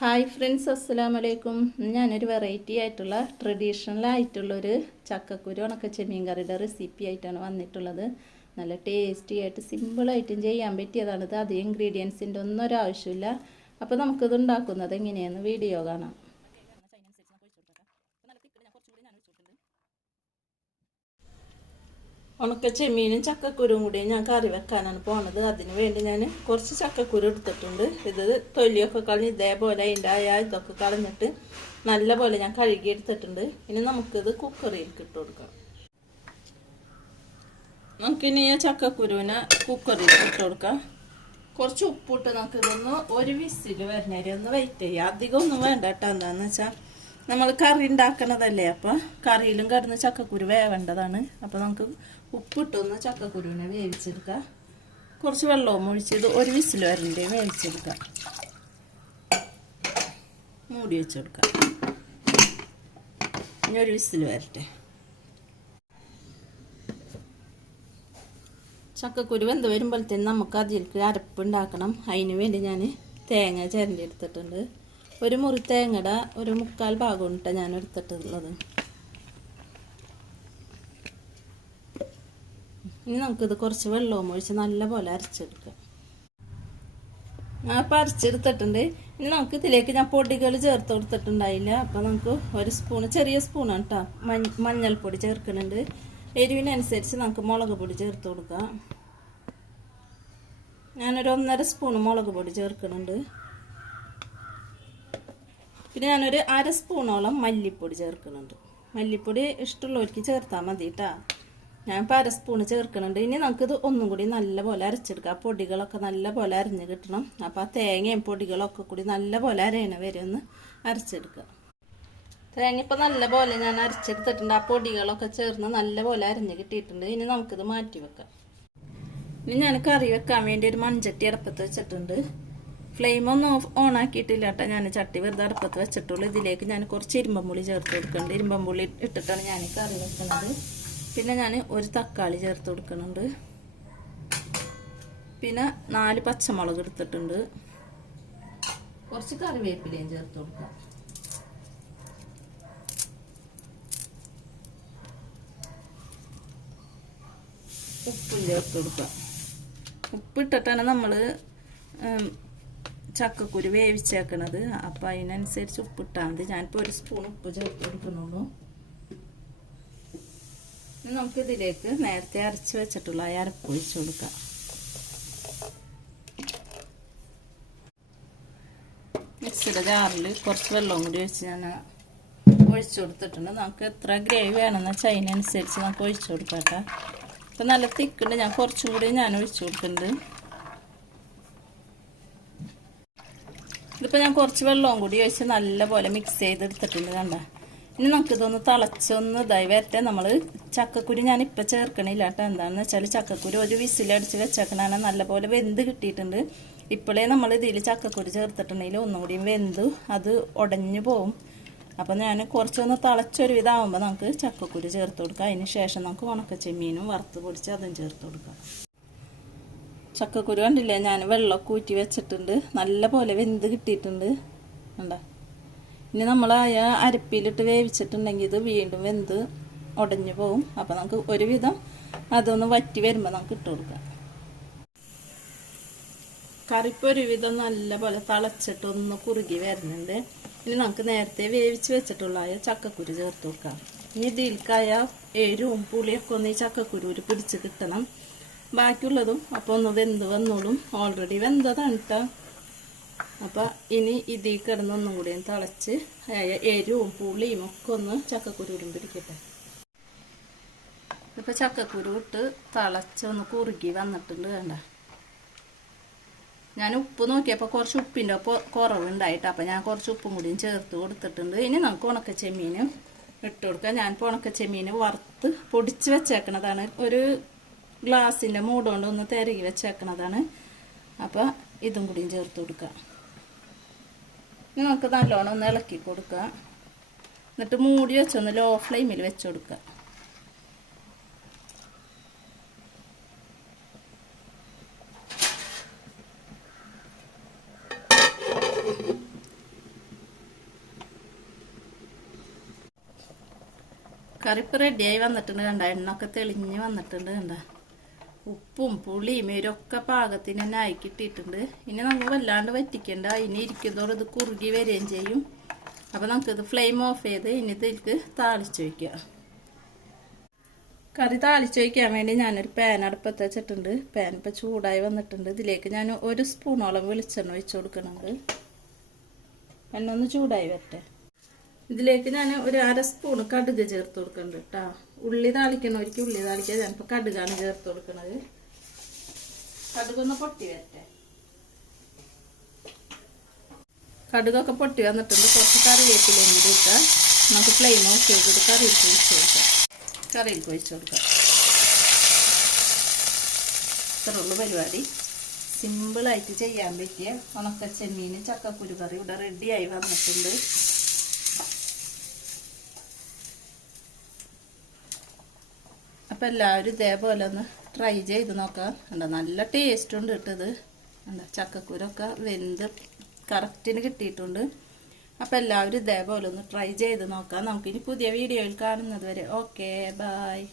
Hi friends അസ്സലാം വലൈക്കും ഞാനൊരു വെറൈറ്റി ആയിട്ടുള്ള ട്രഡീഷണൽ ആയിട്ടുള്ളൊരു ചക്കക്കുരു ഉണക്ക ചെമ്മീൻ കറിയുടെ റെസിപ്പി ആയിട്ടാണ് വന്നിട്ടുള്ളത്. നല്ല ടേസ്റ്റി ആയിട്ട് സിമ്പിളായിട്ടും ചെയ്യാൻ പറ്റിയതാണിത് അധികം ഇൻഗ്രീഡിയൻസിന്റെ ഒന്നും ഒരാവശ്യമില്ല അപ്പോൾ നമുക്കിത് ഉണ്ടാക്കുന്നത് എങ്ങനെയാണെന്ന് വീഡിയോ കാണാം. ഉണക്ക ചെമ്മീനും ചക്കക്കുരും കൂടി ഞാൻ കറി വെക്കാനാണ് പോണത്. അതിന് വേണ്ടി ഞാൻ കുറച്ച് ചക്കക്കുരു എടുത്തിട്ടുണ്ട്. ഇത് തൊലിയൊക്കെ കളഞ്ഞ് ഇതേപോലെ അതിന്റെ ആയതൊക്കെ കളഞ്ഞിട്ട് നല്ല പോലെ ഞാൻ കഴുകി എടുത്തിട്ടുണ്ട്. ഇനി നമുക്കിത് കുക്കറിയിലേക്ക് ഇട്ട് കൊടുക്കാം. നമുക്കിനി ഈ ചക്കക്കുരുവിനെ കുക്കറിൽ ഇട്ട് കൊടുക്കാം. കുറച്ച് ഉപ്പിട്ട് നമുക്കിതൊന്ന് ഒരു വിസിൽ വരണേരി ഒന്ന് വെയിറ്റ് ചെയ്യാം. അധികം ഒന്നും വേണ്ട കേട്ടോ. എന്താണെന്ന് വെച്ചാൽ നമ്മൾ കറി ഉണ്ടാക്കണതല്ലേ? അപ്പോൾ കറിയിലും കിടന്ന് ചക്കക്കുരു വേവേണ്ടതാണ്. അപ്പോൾ നമുക്ക് ഉപ്പിട്ടൊന്ന് ചക്കക്കുരുവിനെ വേവിച്ചെടുക്കാം. കുറച്ച് വെള്ളവും ഒഴിച്ചത് ഒരു വിസിൽ വരണ്ടേ വേവിച്ചെടുക്കാം. മൂടി വെച്ചെടുക്കാം. ഇനി ഒരു വിസിൽ വരട്ടെ. ചക്കക്കുരു വെന്ത് വരുമ്പോഴത്തേന് നമുക്ക് അതിലേക്ക് അരപ്പ് ഉണ്ടാക്കണം. അതിന് വേണ്ടി ഞാൻ തേങ്ങ ചിരണ്ടി എടുത്തിട്ടുണ്ട്. ഒരു മുറി തേങ്ങയുടെ ഒരു മുക്കാൽ ഭാഗം ഇട്ടാണ് ഞാൻ എടുത്തിട്ടുള്ളത്. ഇനി നമുക്കിത് കുറച്ച് വെള്ളവും ഒഴിച്ച് നല്ലപോലെ അരച്ചെടുക്കാം. അപ്പം അരച്ചെടുത്തിട്ടുണ്ട്. ഇനി നമുക്ക് ഇതിലേക്ക് ഞാൻ പൊടികൾ ചേർത്ത് കൊടുത്തിട്ടുണ്ടായില്ല. അപ്പം നമുക്ക് ഒരു സ്പൂൺ ചെറിയ സ്പൂണാണ് കേട്ടോ മഞ്ഞൾപ്പൊടി ചേർക്കുന്നുണ്ട് എരിവിനനുസരിച്ച് നമുക്ക് മുളക് പൊടി ചേർത്ത് കൊടുക്കാം. ഞാനൊരു ഒന്നര സ്പൂണ് മുളക് പൊടി ചേർക്കുന്നുണ്ട് പിന്നെ ഞാനൊരു അര സ്പൂണോളം മല്ലിപ്പൊടി ചേർക്കുന്നുണ്ട് മല്ലിപ്പൊടി ഇഷ്ടമുള്ളവർക്ക് ചേർത്താൽ മതി കേട്ടോ ഞാൻ ഇപ്പോൾ അര സ്പൂണ് ചേർക്കുന്നുണ്ട് ഇനി നമുക്കിത് ഒന്നും കൂടി നല്ലപോലെ അരച്ചെടുക്കാം. ആ പൊടികളൊക്കെ നല്ലപോലെ അരഞ്ഞ് കിട്ടണം. അപ്പോൾ ആ തേങ്ങയും പൊടികളൊക്കെ കൂടി നല്ലപോലെ അരയണ വരെ ഒന്ന് അരച്ചെടുക്കുക. തേങ്ങ ഇപ്പോൾ നല്ലപോലെ ഞാൻ അരച്ചെടുത്തിട്ടുണ്ട്. ആ പൊടികളൊക്കെ ചേർന്ന് നല്ലപോലെ അരഞ്ഞ് കിട്ടിയിട്ടുണ്ട്. ഇനി നമുക്കിത് മാറ്റി വെക്കാം. ഇനി ഞാൻ കറി വെക്കാൻ വേണ്ടി ഒരു മൺചട്ടി അടുപ്പത്ത് വെച്ചിട്ടുണ്ട്. ഫ്ലെയിം ഒന്നും ഓഫ് ഓൺ ആക്കിയിട്ടില്ല കേട്ടോ. ഞാൻ ചട്ടി വെറുതെ അടുപ്പത്ത് വെച്ചിട്ടുള്ളൂ. ഇതിലേക്ക് ഞാൻ കുറച്ച് ഇരുമ്പമ്പുളി ചേർത്ത് കൊടുക്കുന്നുണ്ട്. ഇരുമ്പമ്പുളി ഇട്ടിട്ടാണ് ഞാൻ കറി വെക്കുന്നത്. പിന്നെ ഞാൻ ഒരു തക്കാളി ചേർത്ത് കൊടുക്കുന്നുണ്ട്. പിന്നെ നാല് പച്ചമുളക് എടുത്തിട്ടുണ്ട്. കുറച്ച് കറിവേപ്പിലയും ചേർത്ത് കൊടുക്കാം. ഉപ്പും ചേർത്ത് കൊടുക്കാം. ഉപ്പിട്ടിട്ടാണ് നമ്മൾ ചക്കക്കുരു വേവിച്ചേക്കണത്. അപ്പം അതിനനുസരിച്ച് ഉപ്പിട്ടാൽ മതി. ഞാനിപ്പോൾ ഒരു സ്പൂൺ ഉപ്പ് ചേർത്ത് കൊടുക്കുന്നുള്ളൂ. നമുക്ക് ഇതിലേക്ക് നേരത്തെ അരച്ച് വെച്ചിട്ടുള്ള അരപ്പ് ഒഴിച്ച് കൊടുക്കാം. മിക്സിയുടെ ജാറിൽ കുറച്ച് വെള്ളവും കൂടി ഒഴിച്ച് ഞാൻ ഒഴിച്ചു കൊടുത്തിട്ടുണ്ട്. നമുക്ക് എത്ര ഗ്രേവി വേണമെന്ന് വെച്ചാൽ അതിനനുസരിച്ച് നമുക്ക് ഒഴിച്ചു കൊടുക്കാം കേട്ടോ. ഇപ്പം നല്ല തിക്കുണ്ട്. ഞാൻ കുറച്ചും കൂടി ഞാൻ ഒഴിച്ചു കൊടുക്കുന്നുണ്ട് ഇതിപ്പോൾ ഞാൻ കുറച്ച് വെള്ളവും കൂടി ഒഴിച്ച് നല്ലപോലെ മിക്സ് ചെയ്തെടുത്തിട്ടുണ്ട് കണ്ട. ഇനി നമുക്കിതൊന്ന് തിളച്ചൊന്ന് ഇതായി നമ്മൾ ചക്കക്കുരു ഞാൻ ഇപ്പം ചേർക്കണില്ല കേട്ടോ. എന്താണെന്ന് വെച്ചാൽ ചക്കക്കുരു ഒരു വിസിലടിച്ച് വെച്ചേക്കണാണ്. നല്ലപോലെ വെന്ത് കിട്ടിയിട്ടുണ്ട്. ഇപ്പോഴേ നമ്മൾ ഇതിൽ ചക്കക്കുരു ചേർത്തിട്ടുണ്ടെങ്കിൽ ഒന്നും കൂടിയും വെന്ത് അത് ഉടഞ്ഞു പോവും. അപ്പം ഞാൻ കുറച്ചൊന്ന് തിളച്ചൊരു വിധമാകുമ്പോൾ നമുക്ക് ചക്കക്കുരു ചേർത്ത് കൊടുക്കാം. അതിന് ശേഷം നമുക്ക് ഉണക്ക ചെമ്മീനും വറുത്ത് പൊടിച്ച് അതും ചേർത്ത് കൊടുക്കാം. ചക്കക്കുരു കണ്ടില്ലേ? ഞാൻ വെള്ളമൊക്കെ ഊറ്റി വെച്ചിട്ടുണ്ട്. നല്ലപോലെ വെന്ത് കിട്ടിയിട്ടുണ്ട്. കണ്ടോ? ഇനി നമ്മൾ അരപ്പിയിലിട്ട് വേവിച്ചിട്ടുണ്ടെങ്കിൽ ഇത് വീണ്ടും വെന്ത് ഉടഞ്ഞു പോവും. അപ്പോൾ നമുക്ക് ഒരുവിധം അതൊന്ന് വറ്റി വരുമ്പോൾ നമുക്ക് ഇട്ട് കൊടുക്കാം. കറിപ്പ് ഒരുവിധം നല്ലപോലെ തിളച്ചിട്ട് ഒന്ന് കുറുകി വരുന്നുണ്ട്. ഇനി നമുക്ക് നേരത്തെ വേവിച്ച് വെച്ചിട്ടുള്ള ആയ ചക്കക്കുരു ചേർത്ത് കൊടുക്കാം. ഇനി ഇതിൽക്കായ എരിവും പുളിയൊക്കെ ഒന്ന് ഈ ചക്കക്കുരുവിൽ പിടിച്ച് കിട്ടണം. ബാക്കിയുള്ളതും അപ്പോൾ ഒന്ന് വെന്ത് വന്നോളും. ഓൾറെഡി വെന്തതാണ് കേട്ടോ അപ്പോൾ ഇനി ഇതിൽ കിടന്ന് ഒന്നും കൂടി തിളച്ച് എരിവും പുളിയും ഒക്കെ ഒന്ന് ചക്കക്കുരു പിടിക്കട്ടെ ഇപ്പോൾ ചക്കക്കുരു ഇട്ട് തിളച്ച് ഒന്ന് കുറുകി വന്നിട്ടുണ്ട് വേണ്ട ഞാൻ ഉപ്പ് നോക്കിയപ്പോൾ കുറച്ച് ഉപ്പിന്റെ ഒപ്പം കുറവുണ്ടായിട്ട് അപ്പോൾ ഞാൻ കുറച്ച് ഉപ്പും കൂടിയും ചേർത്ത് കൊടുത്തിട്ടുണ്ട്. ഇനി നമുക്ക് ഉണക്ക ചെമ്മീനും ഇട്ട് കൊടുക്കാം. ഞാൻ ഇപ്പോൾ ഉണക്ക ചെമ്മീൻ വറുത്ത് പൊടിച്ച് വെച്ചേക്കണതാണ്. ഒരു ഗ്ലാസിന്റെ മൂടുകൊണ്ട് ഒന്ന് തിരകി വെച്ചേക്കണതാണ്. അപ്പോൾ ഇതും കൂടിയും ചേർത്ത് കൊടുക്കുക ഇനി നമുക്ക് നല്ലോണം ഒന്ന് ഇളക്കി കൊടുക്കുക. എന്നിട്ട് മൂടി വെച്ചൊന്ന് ലോ ഫ്ലെയിമിൽ വെച്ച് കൊടുക്കുക. കറിപ്പ് റെഡിയായി വന്നിട്ടുണ്ട് കണ്ട? എണ്ണൊക്കെ തെളിഞ്ഞ് വന്നിട്ടുണ്ട് കണ്ട? ഉപ്പും പുളിയും ഇവരൊക്കെ പാകത്തിന് തന്നെ ആയിക്കിട്ടിട്ടുണ്ട്. ഇനി നമുക്ക് വല്ലാണ്ട് വറ്റിക്കണ്ട. ഇനി ഇരിക്കുന്നതോടെ ഇത് കുറുകി വരികയും ചെയ്യും. അപ്പം നമുക്കിത് ഫ്ലെയിം ഓഫ് ചെയ്ത് ഇനി ഇതിലേക്ക് താളിച്ച് വയ്ക്കുക കറി താളിച്ച് വയ്ക്കാൻ വേണ്ടി ഞാനൊരു പാൻ അടുപ്പത്ത് വെച്ചിട്ടുണ്ട്. പാൻ ഇപ്പം ചൂടായി വന്നിട്ടുണ്ട്. ഇതിലേക്ക് ഞാൻ ഒരു സ്പൂണോളം വെളിച്ചെണ്ണ ഒഴിച്ച് കൊടുക്കുന്നുണ്ട്. എണ്ണ ഒന്ന് ചൂടായി വരട്ടെ. ഇതിലേക്ക് ഞാൻ ഒരു അര സ്പൂൺ കടുക് ചേർത്ത് കൊടുക്കുന്നുണ്ട് കേട്ടോ. ഉള്ളി താളിക്കണവർക്ക് ഉള്ളി താളിക്കുക ഞാനിപ്പോൾ കടുകാണ് ചേർത്ത് കൊടുക്കുന്നത് കടുകൊന്ന് പൊട്ടി വരട്ടെ. കടുകൊക്കെ പൊട്ടി വന്നിട്ടുണ്ട്. കുറച്ച് കറിവേപ്പിലയും കൂടി ഇട്ടാൽ നമുക്ക് ഫ്ലെയിം ഓഫ് ചെയ്തിട്ട് കറിയിൽ പൊഴിച്ച് കൊടുക്കാം. കറിയിൽ പൊഴിച്ച് കൊടുക്കാം. ഇത്രയുള്ള പരിപാടി. സിമ്പിളായിട്ട് ചെയ്യാൻ പറ്റിയ ഉണക്ക ചെമ്മീൻ ചക്കക്കുരു കറി ഇവിടെ റെഡിയായി വന്നിട്ടുണ്ട്. അപ്പം എല്ലാവരും ഇതേപോലെ ഒന്ന് ട്രൈ ചെയ്ത് നോക്കാം. എന്താ നല്ല ടേസ്റ്റ് ഉണ്ട് ഇട്ടത് എന്താ ചക്കക്കുരൊക്കെ വെന്ത് കറക്റ്റിന് കിട്ടിയിട്ടുണ്ട്. അപ്പോൾ എല്ലാവരും ഇതേപോലെ ഒന്ന് ട്രൈ ചെയ്ത് നോക്കാം. നമുക്കിനി പുതിയ വീഡിയോയിൽ കാണുന്നത് വരെ. Okay bye